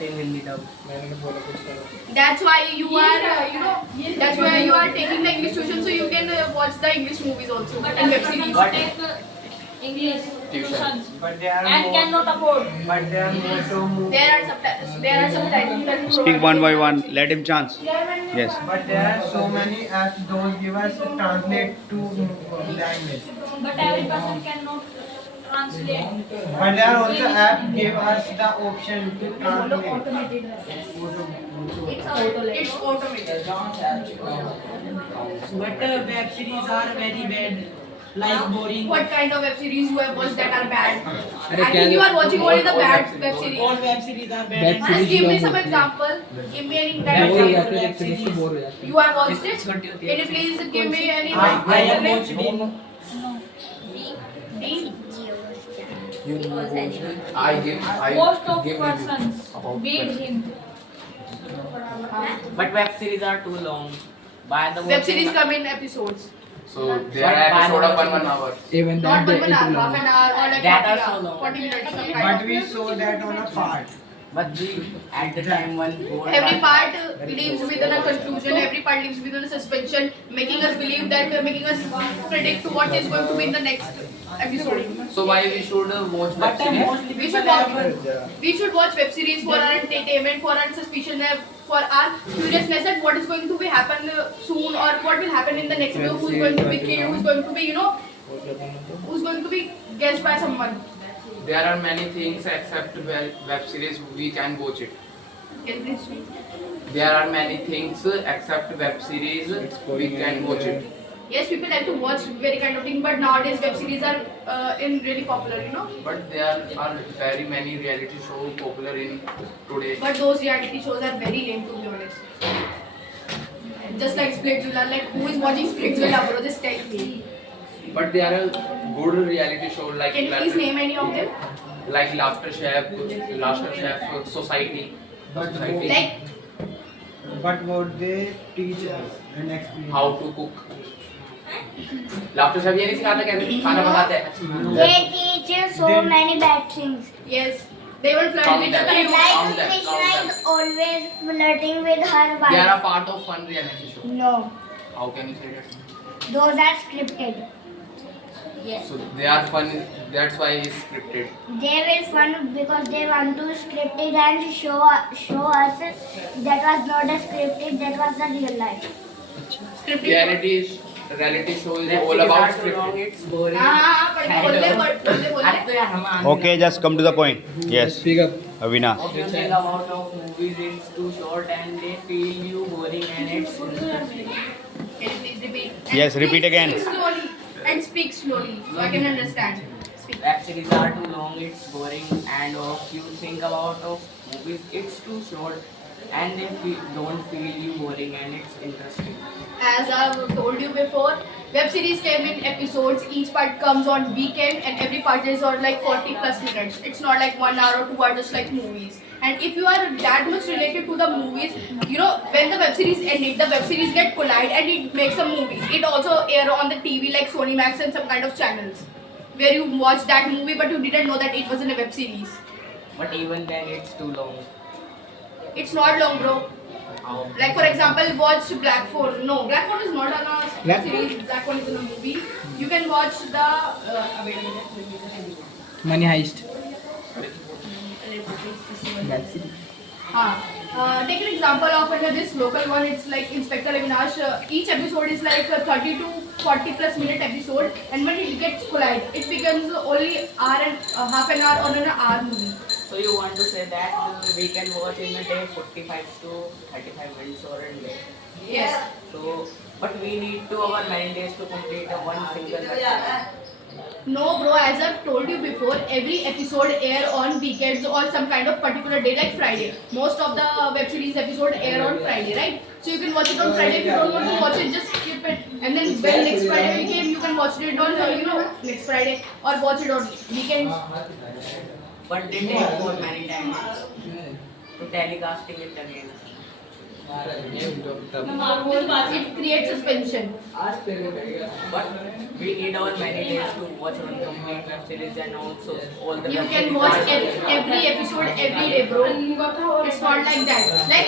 in Hindi dub. That's why you are, that's why you are taking the English tuition, so you can watch the English movies also and web series. But English tuitions But they are and more, cannot afford. but they are more so more. There are subtitles. There are subtitles. Speak one by one. Let him chance. Yes. But there are so many apps those give us translate to language. But every person cannot translate. But there are also apps give us the option to translate. It's automated. But web series are very bad, like boring. What kind of web series you have watched that are bad? I think you are watching only the bad web series. All web series are bad. Just give me some example. Give me any kind of web series. you have watched it. Can you please give me any? I have watched it. Most of persons beat him. But web series are too long. By the Web series come in episodes. So they are episode of 1 hour. Even Not that 1 hour, half an hour, or like That 40 are so hours, long. 40 minutes. Some kind But of. we saw that on a part. But we at the time one goal. Every part leaves within a conclusion. Every part leaves within a suspension, making us believe that, making us predict what is going to be in the next episode. So why we should watch But web series? mostly We people should watch web series for our entertainment, for our suspicion, for our curiousness that what is going to be happen soon or what will happen in the next video. Who's going to be killed? Who's going to be who's going to be guessed by someone? There are many things except web series we can watch it. Can you please read? There are many things except web series we can watch it. Yes, people like to watch very kind of thing, but nowadays web series are in really popular. But there are very many reality shows popular in today. But those reality shows are very lame, to be honest. Just like Splitsvilla, like who is watching Splitsvilla, bro? Just tell me. But there are good reality shows like Can you please name any of them? Laughter Chef, Society, Society, Like, But what they teach us and explain. How to Cook. Laughter Chef ये नहीं सिखाता कैसे खाना बनाते हैं. They teach you so many bad things. yes, they will flirt Count with them. the hero. Like Count them, Krishna count is always flirting with her They are wife. a part of fun reality show. No, How can you say that? those are scripted. Yes. So they are fun. That's why it's scripted. They will fun because they want to script it and show us that was not a scripted, that was the real life. Scripted. Reality show is Web all series about are too long, scripted. it's boring. but बोल दे. Okay, just come to the point. Yes. Speak up. Avinash. If you think about of movies, it's too short and they feel you boring and it's interesting. Can you please repeat? Yes, repeat again. Speak slowly and speak slowly so I can understand. Speak. Web series are too long, it's boring, and if you think about of movies, it's too short and they don't feel you boring and it's interesting. As I've told you before, web series came in episodes. Each part comes on weekend, and every part is on like 40 plus minutes. It's not like 1 hour or 2 hours, just like movies. And if you are that much related to the movies, when the web series ended, the web series get collide and it makes a movie. It also air on the TV like Sony Max and some kind of channels where you watch that movie, but you didn't know that it was in a web series. But even then, it's too long. It's not long, bro. Like for example, watch Black Phone. No, Black Phone is not on a series. Black Phone is in a movie. You can watch the. Wait a minute. Money Heist. Take an example of this local one. It's like Inspector Avinash. Each episode is like a 30 to 40 plus minute episode, and when it gets collide, it becomes only hour and half an hour on an hour movie. So you want to say that we can watch in a day 45 to 35 minutes or a day. Yes. So, but we need 2 hours 9 days to complete a one single episode. No, bro. As I've told you before, every episode air on weekends or some kind of particular day, like Friday. Most of the web series episode air on Friday, right? So you can watch it on Friday. If you don't want to watch it, just skip it. And then when next Friday came, you can watch it on next Friday or watch it on weekends. But they take for many times to telecasting it again. It creates suspension. But we need our many days to watch one complete web series and also all the You web can series watch are- every episode every day, bro. It's not like that. Like